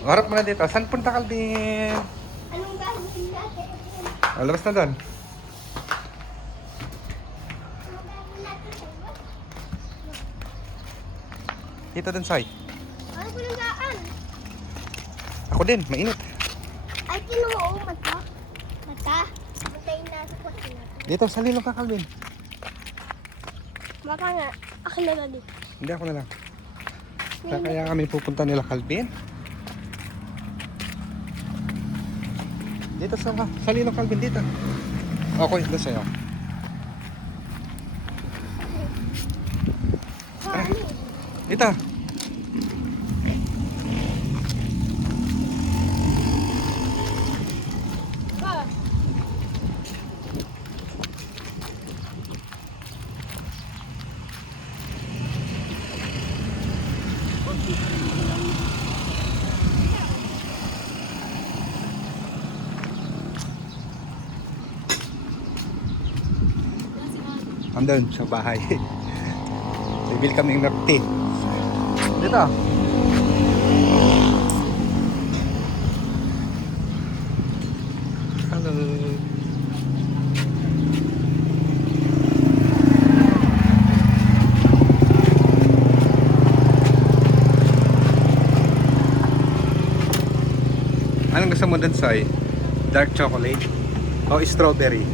Harap mo na dito. Saan punta, Calvin? Anong gagawin natin? Labas na doon. Anong gagawin natin? Dito doon, Sai. Ano ko nang gaan? Ako din, mainit. Ay, kinuha mata. Mata. Matayin natin ko sila. Dito, sa lilong ka, Calvin. Maka nga. Akin na lang dito. Hindi, ako na lang. Kaya kami pupunta nila, Calvin. Dito sa lilong, Calvin, dito. Okay, doon sa'yo. Ano? Dito. Ba? Andun, sa bahay. Bibil kaming milk tea. Dito. Hello. Anong gusto mo dun, Sai? Dark chocolate o strawberry?